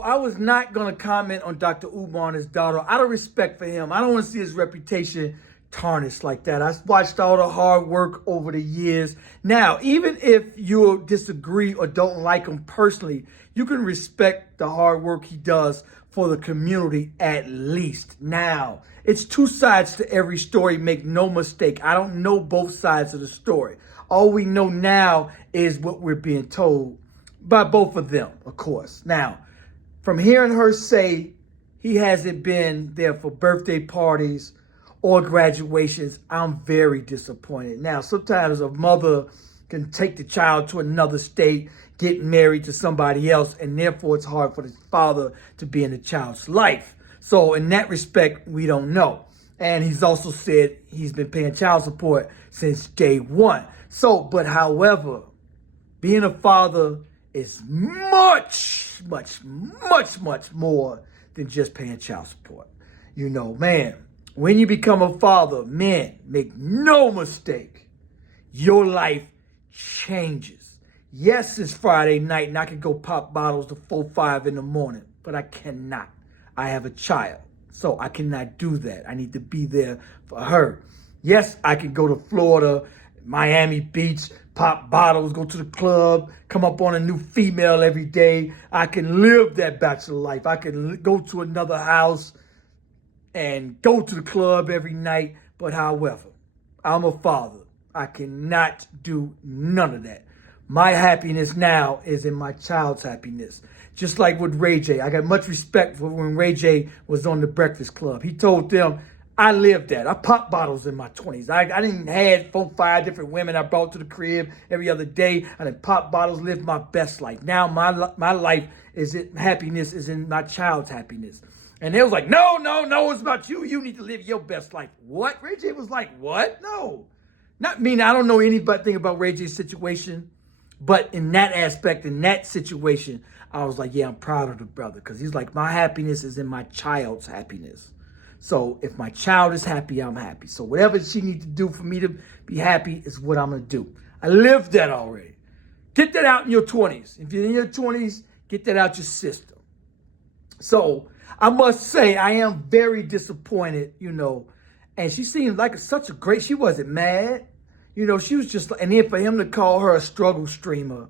I was not going to comment on Dr. Umar and his daughter. Out of respect for him, I don't want to see his reputation tarnished like that. I watched all the hard work over the years. Now, even if you disagree or don't like him personally, you can respect the hard work he does for the community at least. Now, it's two sides to every story. Make no mistake. I don't know both sides of the story. All we know now is what we're being told by both of them, of course. Now, from hearing her say he hasn't been there for birthday parties or graduations, I'm very disappointed. Now, sometimes a mother can take the child to another state, get married to somebody else, and therefore it's hard for the father to be in the child's life. So in that respect, we don't know. And he's also said he's been paying child support since day one. So, but however, being a father is much more than just paying child support. You know, man, when you become a father, man, make no mistake, your life changes. Yes, it's Friday night and I can go pop bottles to 4, 5 in the morning, but I cannot. I have a child, so I cannot do that. I need to be there for her. Yes, I can go to Florida, Miami Beach, pop bottles, go to the club, come up on a new female every day. I can live that bachelor life. I can go to another house and go to the club every night. But however, I'm a father. I cannot do none of that. My happiness now is in my child's happiness. Just like with Ray J. I got much respect for when Ray J was on the Breakfast Club. He told them, I lived that. I popped bottles in my 20s. I didn't had 4, 5 different women I brought to the crib every other day. I didn't pop bottles, lived my best life. Now my life is in happiness is in my child's happiness. And they was like, no, it's about you. You need to live your best life. What? Ray J was like, what? No. Not me. I don't know anything about Ray J's situation. But in that aspect, in that situation, I was like, yeah, I'm proud of the brother. Because he's like, my happiness is in my child's happiness. So if my child is happy, I'm happy. So whatever she needs to do for me to be happy is what I'm going to do. I lived that already. Get that out in your 20s. If you're in your 20s, get that out your system. So I must say, I am very disappointed, you know. And she seemed like such a great, she wasn't mad. You know, she was just, and then for him to call her a struggle streamer,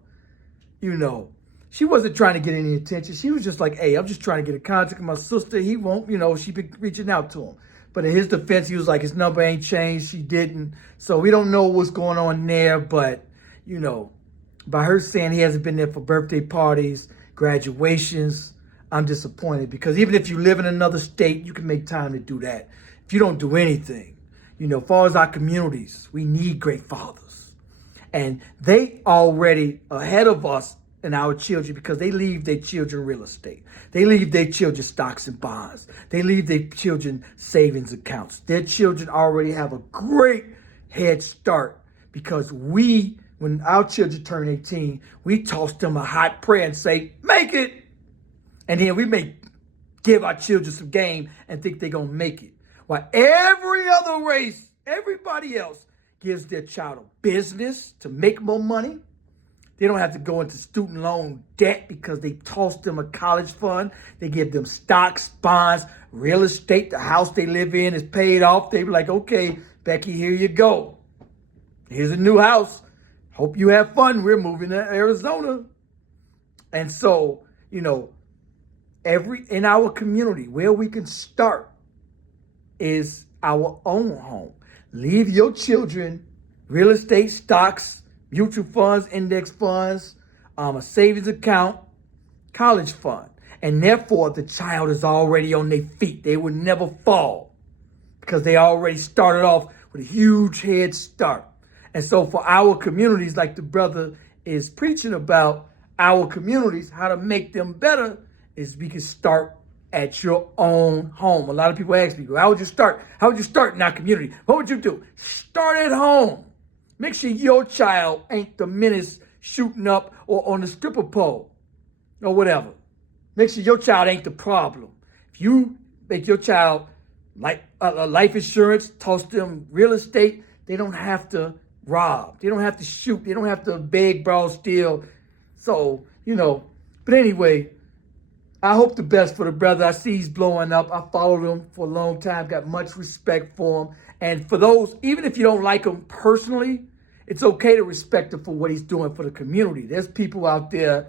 you know, she wasn't trying to get any attention. She was just like, hey, I'm just trying to get in contact with my sister. He won't, you know, she been reaching out to him. But in his defense, he was like, his number ain't changed. She didn't. So we don't know what's going on there. But, you know, by her saying he hasn't been there for birthday parties, graduations, I'm disappointed. Because even if you live in another state, you can make time to do that. If you don't do anything, you know, as far as our communities, we need great fathers. And they already ahead of us and our children because they leave their children real estate. They leave their children stocks and bonds. They leave their children savings accounts. Their children already have a great head start because when our children turn 18, we toss them a hot prayer and say, make it. And then we may give our children some game and think they're going to make it. While every other race, everybody else gives their child a business to make more money. They don't have to go into student loan debt because they tossed them a college fund. They give them stocks, bonds, real estate. The house they live in is paid off. They be like, okay, Becky, here you go. Here's a new house. Hope you have fun. We're moving to Arizona. And so, you know, in our community, where we can start is our own home. Leave your children real estate, stocks, mutual funds, index funds, a savings account, college fund. And therefore, the child is already on their feet. They will never fall because they already started off with a huge head start. And so for our communities, like the brother is preaching about, our communities, how to make them better is we can start at your own home. A lot of people ask me, how would you start? How would you start in our community? What would you do? Start at home. Make sure your child ain't the menace shooting up or on the stripper pole or whatever. Make sure your child ain't the problem. If you make your child like life insurance, toss them real estate, they don't have to rob. They don't have to shoot. They don't have to beg, borrow, steal. So, you know, but anyway, I hope the best for the brother. I see he's blowing up. I followed him for a long time, got much respect for him. And for those, even if you don't like him personally, it's okay to respect him for what he's doing for the community. There's people out there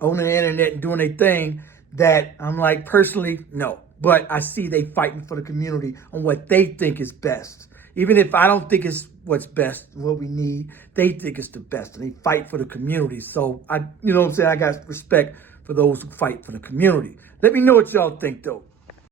on the internet and doing their thing that I'm like, personally, no. But I see they fighting for the community on what they think is best. Even if I don't think it's what's best, what we need, they think it's the best, and they fight for the community. So you know what I'm saying? I got respect for those who fight for the community. Let me know what y'all think, though.